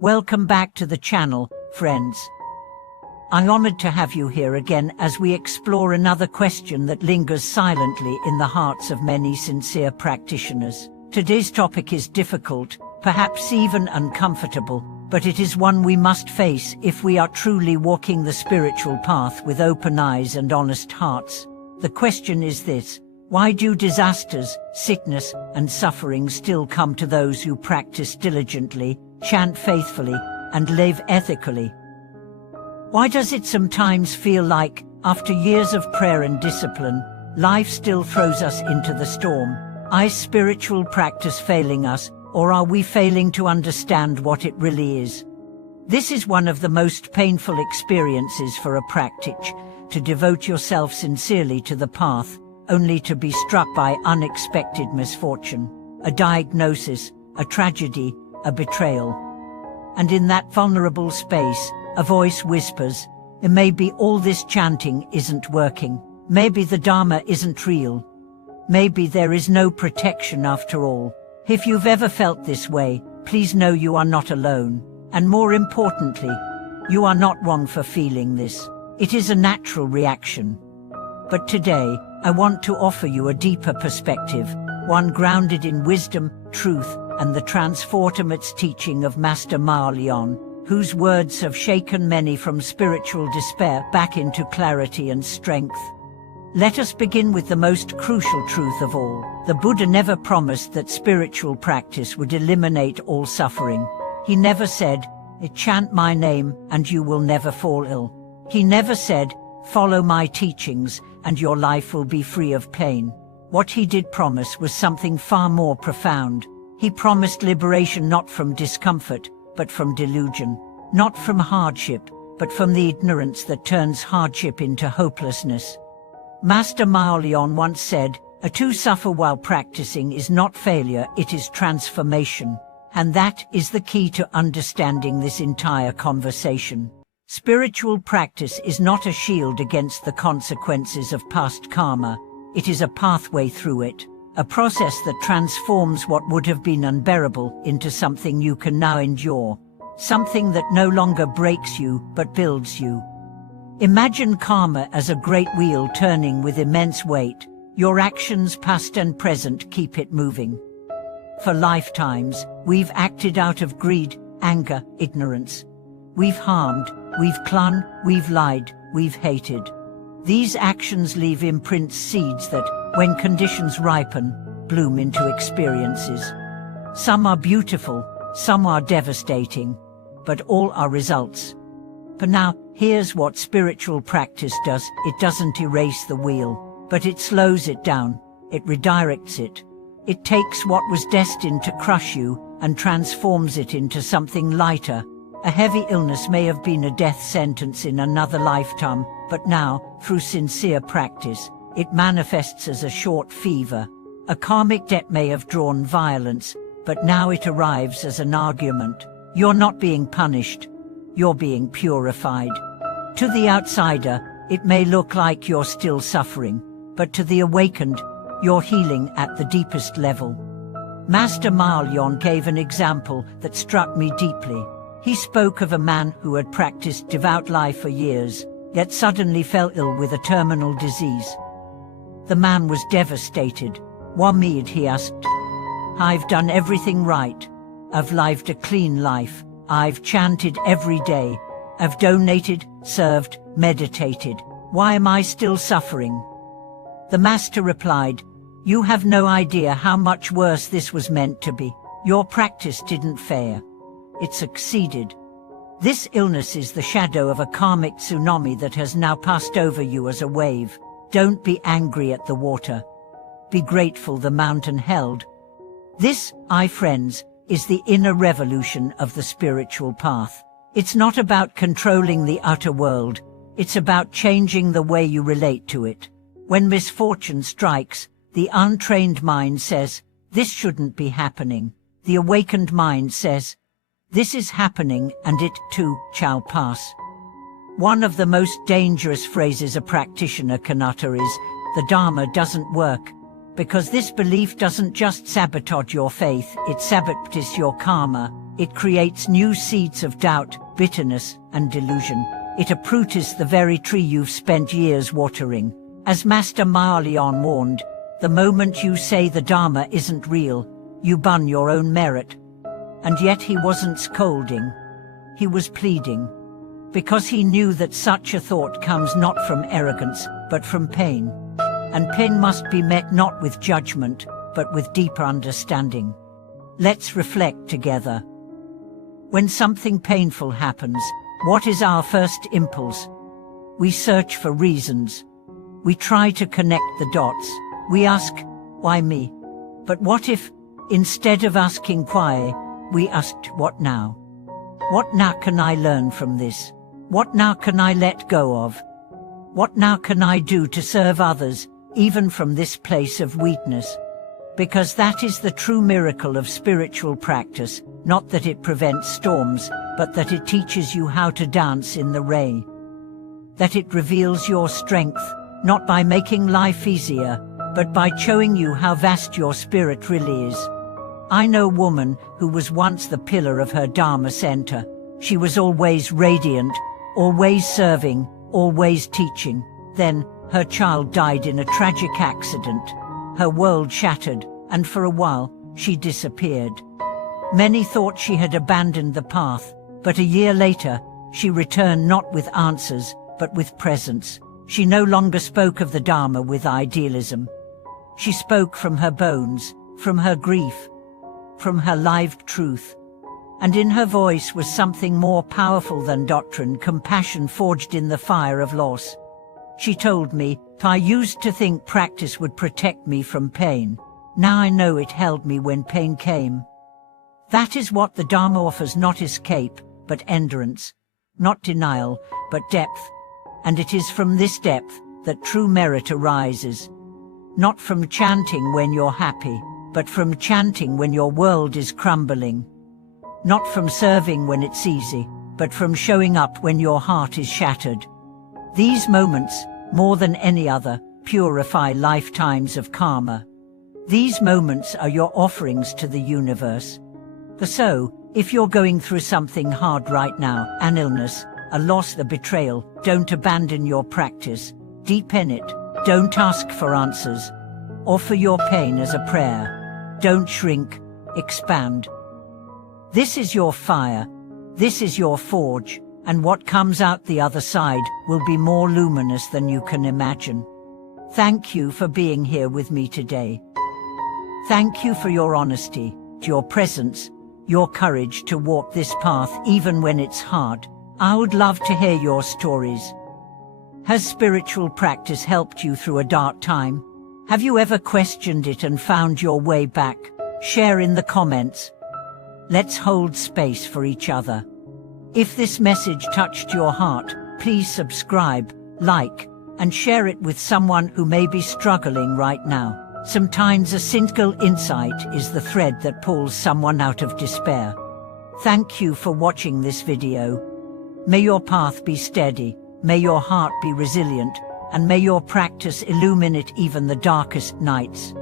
Welcome back to the channel, friends. I'm honored to have you here again as we explore another question that lingers silently in the hearts of many sincere practitioners. Today's topic is difficult, perhaps even uncomfortable, but it is one we must face if we are truly walking the spiritual path with open eyes and honest hearts. The question is this: why do disasters, sickness, and suffering still come to those who practice diligently, chant faithfully, and live ethically? Why does it sometimes feel like, after years of prayer and discipline, life still throws us into the storm? Is spiritual practice failing us, or are we failing to understand what it really is? This is one of the most painful experiences for a practitioner, to devote yourself sincerely to the path, only to be struck by unexpected misfortune, a diagnosis, a tragedy, a betrayal. And in that vulnerable space, a voice whispers, maybe all this chanting isn't working. Maybe the Dharma isn't real. Maybe there is no protection after all. If you've ever felt this way, please know you are not alone. And more importantly, you are not wrong for feeling this. It is a natural reaction. But today, I want to offer you a deeper perspective, one grounded in wisdom, truth, and the transformative teaching of Master Ma Lian, whose words have shaken many from spiritual despair back into clarity and strength. Let us begin with the most crucial truth of all. The Buddha never promised that spiritual practice would eliminate all suffering. He never said, chant my name and you will never fall ill. He never said, follow my teachings and your life will be free of pain. What he did promise was something far more profound. He promised liberation not from discomfort, but from delusion. Not from hardship, but from the ignorance that turns hardship into hopelessness. Master Ma Lian once said, to suffer while practicing is not failure, it is transformation. And that is the key to understanding this entire conversation. Spiritual practice is not a shield against the consequences of past karma. It is a pathway through it, a process that transforms what would have been unbearable into something you can now endure, something that no longer breaks you but builds you. Imagine karma as a great wheel turning with immense weight. Your actions, past and present, keep it moving. For lifetimes, we've acted out of greed, anger, ignorance. We've harmed, we've clung, we've lied, we've hated. These actions leave imprints, seeds that, when conditions ripen, bloom into experiences. Some are beautiful, some are devastating, but all are results. But now, here's what spiritual practice does. It doesn't erase the wheel, but it slows it down, it redirects it. It takes what was destined to crush you and transforms it into something lighter. A heavy illness may have been a death sentence in another lifetime, but now, through sincere practice, it manifests as a short fever. A karmic debt may have drawn violence, but now it arrives as an argument. You're not being punished, you're being purified. To the outsider, it may look like you're still suffering, but to the awakened, you're healing at the deepest level. Master Ma Lian gave an example that struck me deeply. He spoke of a man who had practiced devout life for years, yet suddenly fell ill with a terminal disease. The man was devastated. "What made?" he asked. "I've done everything right. I've lived a clean life. I've chanted every day. I've donated, served, meditated. Why am I still suffering?" The master replied, "You have no idea how much worse this was meant to be. Your practice didn't fail. It succeeded. This illness is the shadow of a karmic tsunami that has now passed over you as a wave. Don't be angry at the water. Be grateful the mountain held." This, my friends, is the inner revolution of the spiritual path. It's not about controlling the outer world. It's about changing the way you relate to it. When misfortune strikes, the untrained mind says, "This shouldn't be happening." The awakened mind says, "This is happening and it too shall pass." One of the most dangerous phrases a practitioner can utter is, "The Dharma doesn't work," because this belief doesn't just sabotage your faith, it sabotages your karma. It creates new seeds of doubt, bitterness, and delusion. It uproots the very tree you've spent years watering. As Master Ma Lian warned, the moment you say the Dharma isn't real, you bun your own merit. And yet he wasn't scolding. He was pleading. Because he knew that such a thought comes not from arrogance, but from pain. And pain must be met not with judgment, but with deeper understanding. Let's reflect together. When something painful happens, what is our first impulse? We search for reasons. We try to connect the dots. We ask, why me? But what if, instead of asking why, we asked, what now? What now can I learn from this? What now can I let go of? What now can I do to serve others, even from this place of weakness? Because that is the true miracle of spiritual practice, not that it prevents storms, but that it teaches you how to dance in the rain. That it reveals your strength, not by making life easier, but by showing you how vast your spirit really is. I know a woman who was once the pillar of her Dharma center. She was always radiant, always serving, always teaching. Then, her child died in a tragic accident. Her world shattered, and for a while, she disappeared. Many thought she had abandoned the path, but a year later, she returned not with answers, but with presence. She no longer spoke of the Dharma with idealism. She spoke from her bones, from her grief, from her lived truth. And in her voice was something more powerful than doctrine, compassion forged in the fire of loss. She told me, I used to think practice would protect me from pain. Now I know it held me when pain came. That is what the Dharma offers, not escape, but endurance. Not denial, but depth. And it is from this depth that true merit arises. Not from chanting when you're happy, but from chanting when your world is crumbling. Not from serving when it's easy, but from showing up when your heart is shattered. These moments, more than any other, purify lifetimes of karma. These moments are your offerings to the universe. So, if you're going through something hard right now, an illness, a loss, a betrayal, don't abandon your practice. Deepen it. Don't ask for answers. Offer your pain as a prayer. Don't shrink, expand. This is your fire. This is your forge, and what comes out the other side will be more luminous than you can imagine. Thank you for being here with me today. Thank you for your honesty, your presence, your courage to walk this path even when it's hard. I would love to hear your stories. Has spiritual practice helped you through a dark time? Have you ever questioned it and found your way back? Share in the comments. Let's hold space for each other. If this message touched your heart, please subscribe, like, and share it with someone who may be struggling right now. Sometimes a single insight is the thread that pulls someone out of despair. Thank you for watching this video. May your path be steady, may your heart be resilient, and may your practice illuminate even the darkest nights.